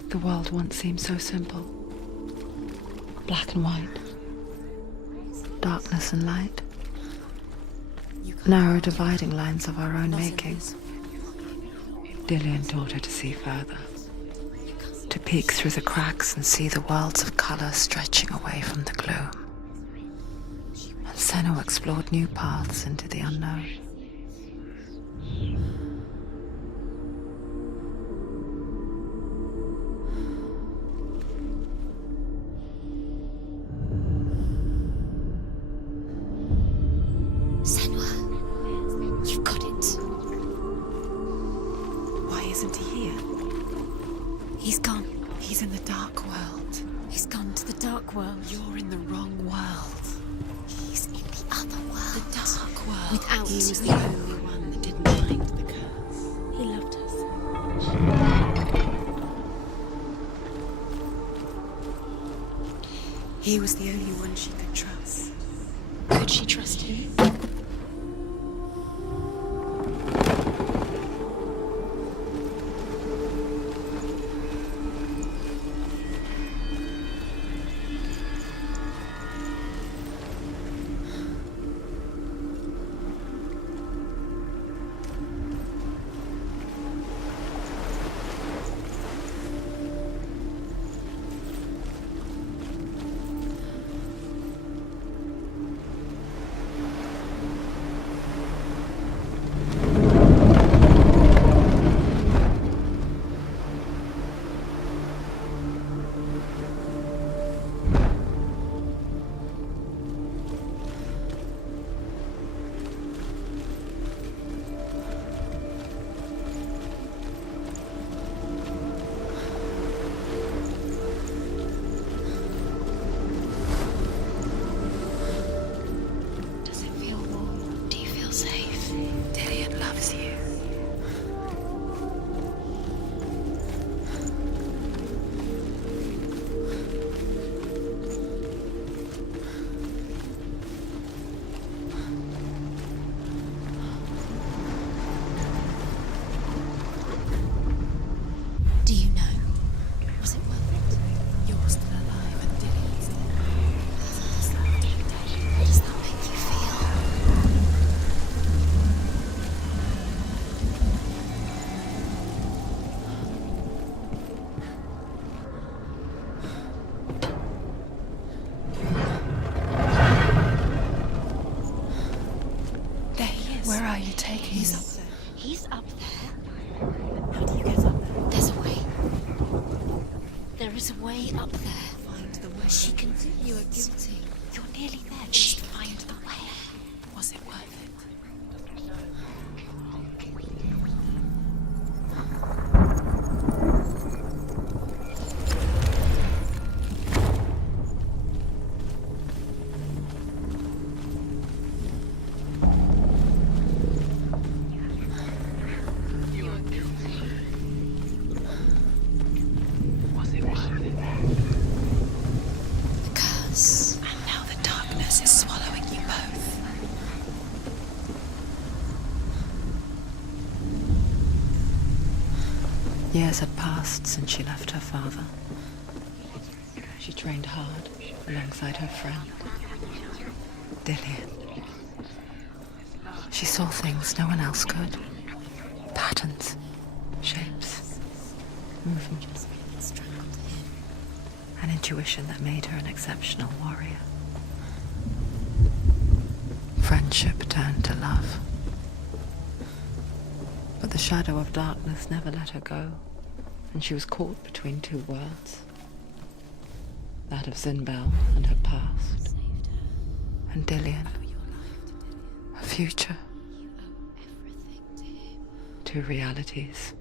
The world once seemed so simple. Black and white. Darkness and light. Narrow dividing lines of our own making. Dillion taught her to see further. To peek through the cracks and see the worlds of colour stretching away from the gloom. And Senua explored new paths into the unknown. You're in the wrong world. He's in the other world. The dark world. Without he was the only one that didn't mind the curse. He loved her so much. He was the only one she could trust. Could she trust him? He's up there. How do you get up there? There's a way. There is a way up there. Find the way. She can do it. You are guilty. You're nearly there. Just find the way. Was it worth it? Years had passed since she left her father. She trained hard alongside her friend, Dillian. She saw things no one else could. Patterns, shapes, movements. An intuition that made her an exceptional warrior. Friendship turned to love. But the shadow of darkness never let her go, and she was caught between two worlds. That of Zinbel and her past, and Dillian, her future. Two realities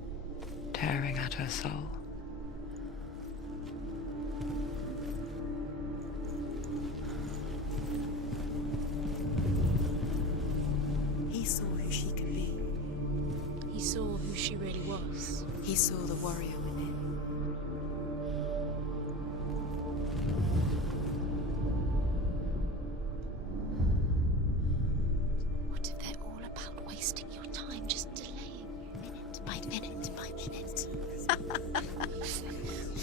tearing at her soul. He saw who she could be. He saw who she really was. He saw the warrior within. What if they're all about wasting your time, just delaying minute by minute by minute?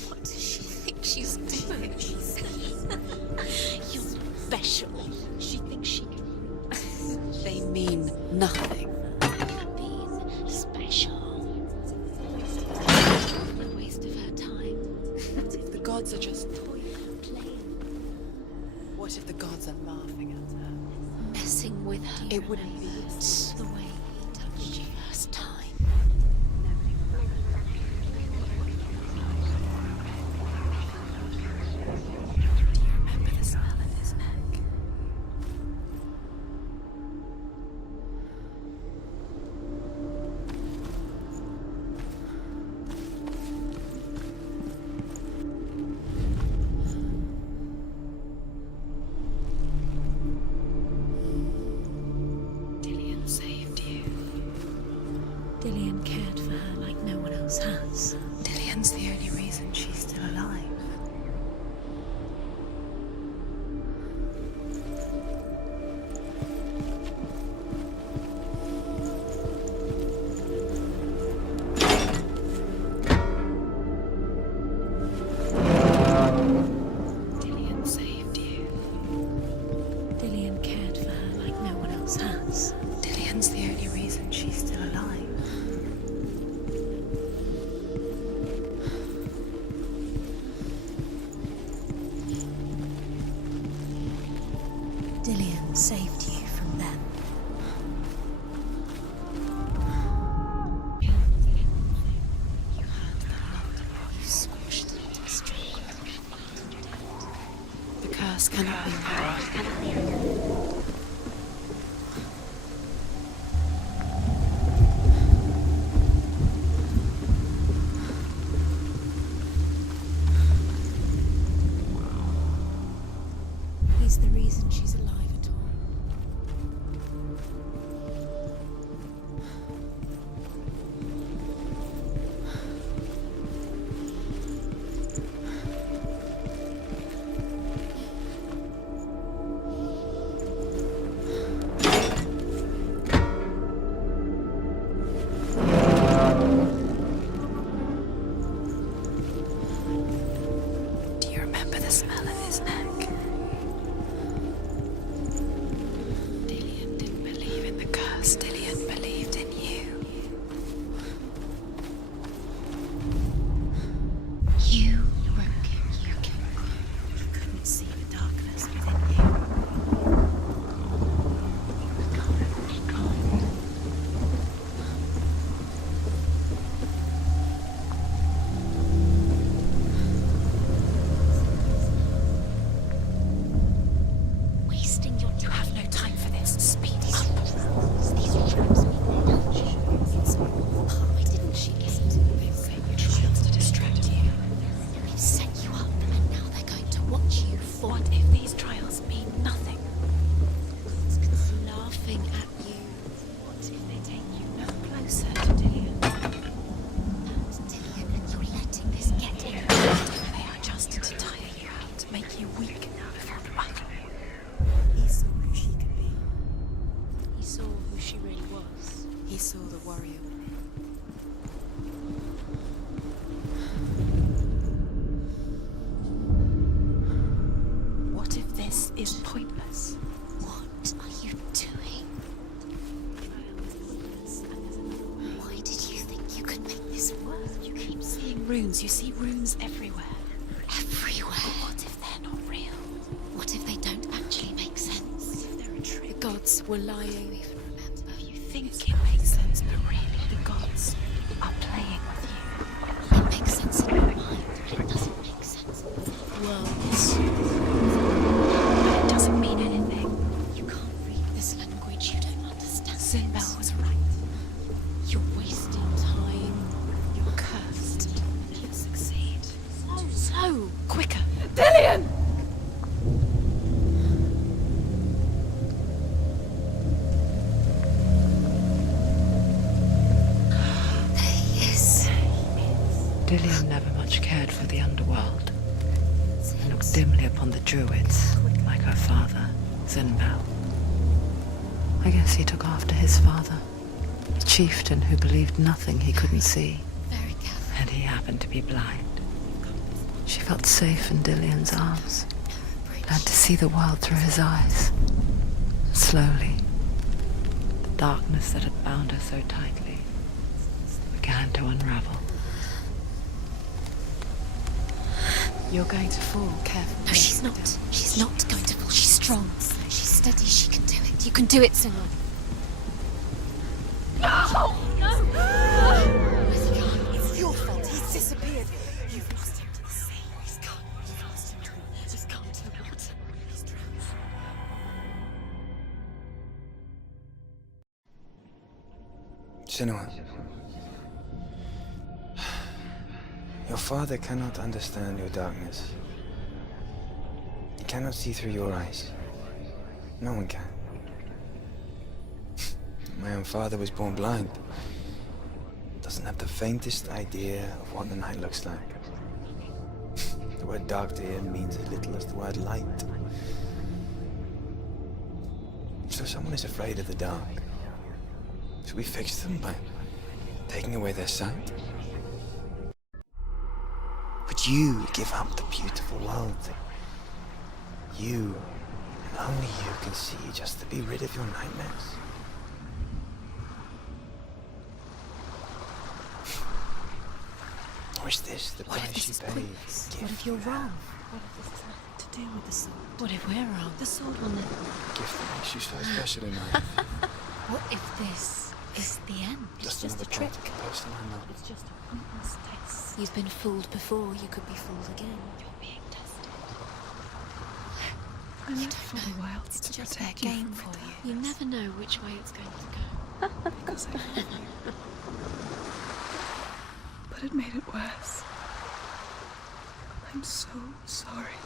What does she think she's doing? You're special. She thinks she can. They mean nothing. Gods are just playing. What if the gods are laughing at her? Messing with her. It wouldn't be the way he touched you first time. Do you remember the smell in his neck? Dillian cared for her like no one else has. Dillian's the only reason she's still alive. curse cannot be removed. He's the reason she's alive at all. Do you remember the smell of his neck? Dillian didn't believe in the curse. Dillian believed in you. You broke it. You couldn't see the darkness within you. Wasting your You have no time for this. Speed up. These traps mean nothing. Why didn't she listen to me? They've set you trials to distract you. They've set you up, and now they're going to watch you fall. What if these trials mean nothing? It's laughing at you. What if they take you no closer to Dillian? That's Dillian, and you're letting this get in. They are just to tire you out, to make you weak before the battle. He saw who she could be. He saw who she really was. He saw the warrior within. What if this is pointless? What are you doing? Why did you think you could make this work? You keep seeing runes. You see runes everywhere. Everywhere. What if they're not real? What if they don't actually make sense? They're a trick. The gods were lying. You think it makes sense, but really the gods are playing with you. It makes sense in your mind, but it doesn't make sense. Worlds. It doesn't mean anything. You can't read this language. You don't understand. Sinbel was right. You're wasting time. You're cursed. You'll succeed. So quicker. Dillian! There he is. Dillian never much cared for the underworld, and looked dimly upon the druids, like her father, Sinbel. I guess he took after his father, a chieftain who believed nothing he couldn't see, Very careful. and he happened to be blind. She felt safe in Dillian's arms, learned to see the world through his eyes. Slowly, the darkness that had bound her so tightly began to unravel. You're going to fall. Careful. No, she's not. She's not going to fall. She's strong. She's steady. She can do it. You can do it, Senua. No! No! Where's he gone? It's your fault. He's disappeared. You've lost him to the sea. He's gone. You've lost him to the... He's gone to the water. He's drowned. Senua. Your father cannot understand your darkness. He cannot see through your eyes. No one can. My own father was born blind. Doesn't have the faintest idea of what the night looks like. The word dark to him means as little as the word light. So someone is afraid of the dark. Should we fix them by taking away their sight? Would you give up the beautiful world? You, and only you, can see just to be rid of your nightmares. Or is this the What if price this you is pay? pointless? Gift What if you're you have, wrong? What if this has nothing to do with the sword? What if we're wrong? The sword will never. gift that makes you so special in life. What if this is the end? Just It's another a trick. part of the person I know. It's just a pointless test. You've been fooled before. You could be fooled again. You're being tested. I left for the wilds It's to just their protect you game from for my you. You never know which way it's going to go. because I love you. But it made it worse. I'm so sorry.